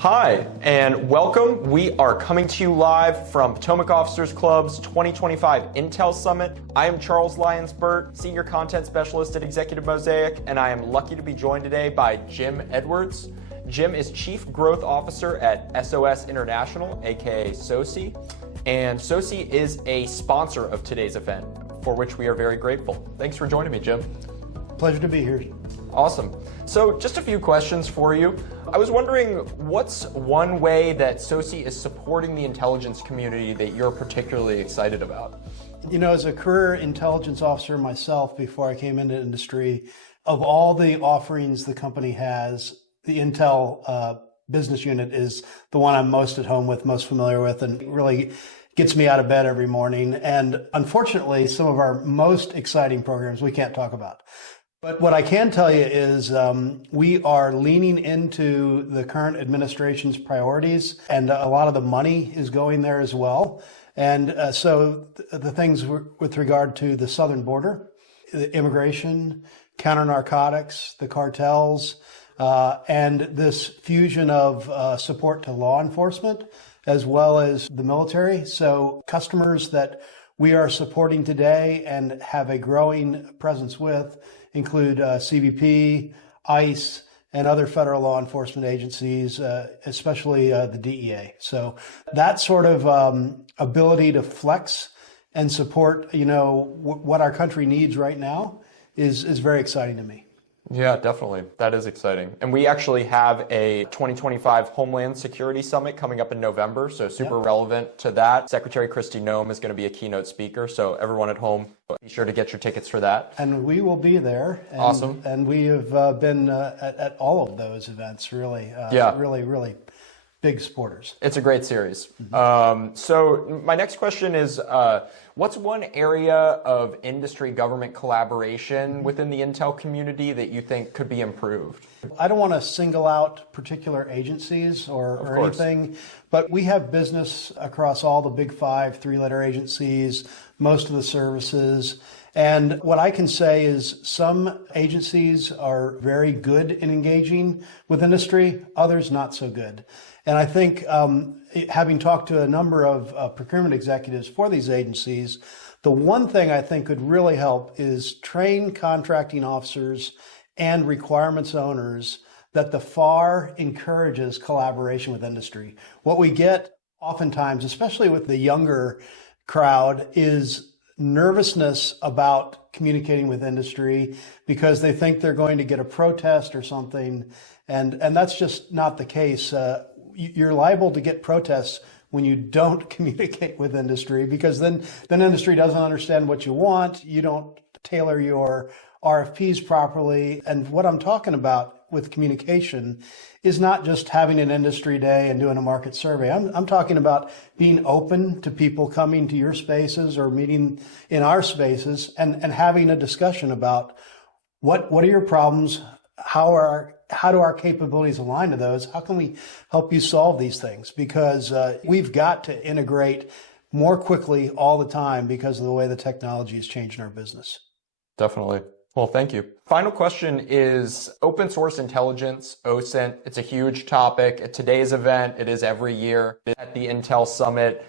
Hi, and welcome. We are coming to you live from Potomac Officers Club's 2025 Intel Summit. I am Charles Lyons-Burt, Senior Content Specialist at Executive Mosaic, and I am lucky to be joined today by Jim Edwards. Jim is Chief Growth Officer at SOS International, aka SOSi, and SOSi is a sponsor of today's event, for which we are very grateful. Thanks for joining me, Jim. Pleasure to be here. Awesome. So just a few questions for you. I was wondering, what's one way that SOSi is supporting the intelligence community that you're particularly excited about? You know, as a career intelligence officer myself before I came into industry, of all the offerings the company has, the Intel business unit is the one I'm most at home with, most familiar with, and really gets me out of bed every morning. And unfortunately, some of our most exciting programs we can't talk about. But what I can tell you is we are leaning into the current administration's priorities, and a lot of the money is going there as well. And so the things with regard to the southern border, the immigration, counter-narcotics, the cartels, and this fusion of support to law enforcement as well as the military. So customers that we are supporting today and have a growing presence with include CBP, ICE, and other federal law enforcement agencies, especially the DEA. So that sort of ability to flex and support, what our country needs right now is very exciting to me. Yeah, definitely. That is exciting. And we actually have a 2025 Homeland Security Summit coming up in November, so super relevant to that. Secretary Kristi Noem is going to be a keynote speaker, so everyone at home, be sure to get your tickets for that. And we will be there. And, awesome. And we have been at all of those events, really. Really big supporters. It's a great series. So my next question is, what's one area of industry government collaboration within the Intel community that you think could be improved? I don't want to single out particular agencies or anything, but we have business across all the big five, three-letter agencies, most of the services. And what I can say is some agencies are very good in engaging with industry, others not so good. And I think having talked to a number of procurement executives for these agencies, the one thing I think could really help is train contracting officers and requirements owners that the FAR encourages collaboration with industry. What we get oftentimes, especially with the younger crowd, is nervousness about communicating with industry because they think they're going to get a protest or something. And that's just not the case. You're liable to get protests when you don't communicate with industry because then industry doesn't understand what you want. You don't tailor your RFPs properly. And what I'm talking about with communication is not just having an industry day and doing a market survey. I'm talking about being open to people coming to your spaces or meeting in our spaces and having a discussion about what are your problems, how do our capabilities align to those? How can we help you solve these things? Because we've got to integrate more quickly all the time because of the way the technology is changing our business. Definitely. Well, thank you. Final question is open source intelligence, OSINT. It's a huge topic at today's event. It is every year at the Intel Summit.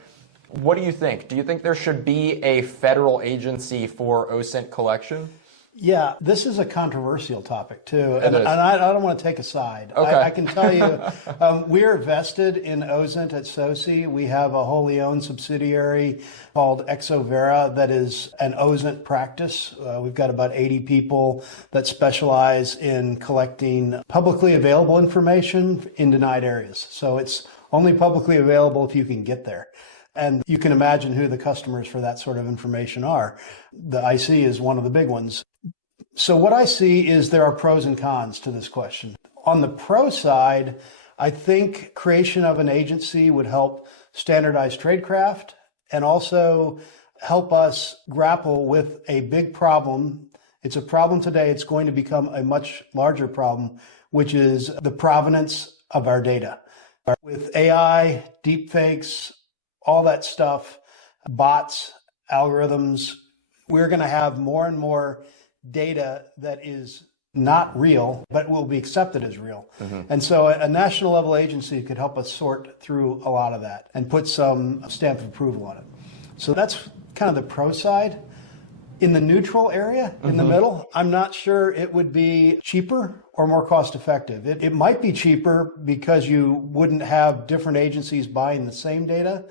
What do you think? Do you think there should be a federal agency for OSINT collection? Yeah, this is a controversial topic too, and I don't want to take a side. Okay. I can tell you, we're vested in OSINT at SOSi. We have a wholly owned subsidiary called Exovera that is an OSINT practice. We've got about 80 people that specialize in collecting publicly available information in denied areas. So it's only publicly available if you can get there. And you can imagine who the customers for that sort of information are. The IC is one of the big ones. So what I see is there are pros and cons to this question. On the pro side, I think creation of an agency would help standardize tradecraft and also help us grapple with a big problem. It's a problem today. It's going to become a much larger problem, which is the provenance of our data. With AI, deepfakes, all that stuff, bots, algorithms, we're going to have more and more data that is not real, but will be accepted as real. And so a national level agency could help us sort through a lot of that and put some stamp of approval on it. So that's kind of the pro side. In the neutral area, in the middle, I'm not sure it would be cheaper or more cost effective. It might be cheaper because you wouldn't have different agencies buying the same data,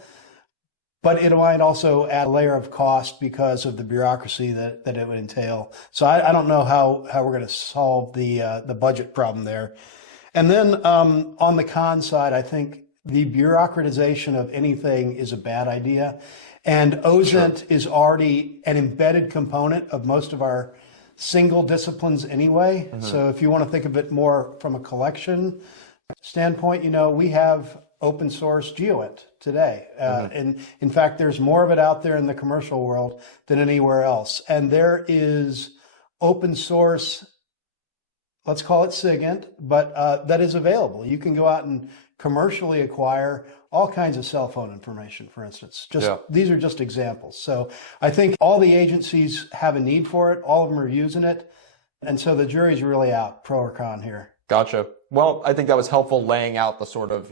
but it might also add a layer of cost because of the bureaucracy that it would entail. So I don't know how we're going to solve the budget problem there. And then on the con side, I think the bureaucratization of anything is a bad idea. And OSINT is already an embedded component of most of our single disciplines anyway. So if you want to think of it more from a collection standpoint, we have open source GeoInt today. And in fact, there's more of it out there in the commercial world than anywhere else. And there is open source, let's call it SIGINT, but that is available. You can go out and commercially acquire all kinds of cell phone information, for instance. These are just examples. So I think all the agencies have a need for it. All of them are using it. And so the jury's really out, pro or con here. Gotcha. Well, I think that was helpful laying out the sort of,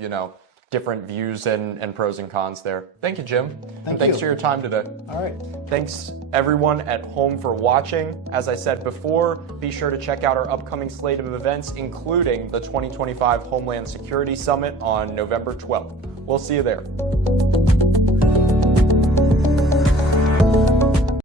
different views and pros and cons there. Thank you, Jim. Thanks for your time today. All right. Thanks everyone at home for watching. As I said before, be sure to check out our upcoming slate of events, including the 2025 Homeland Security Summit on November 12th. We'll see you there.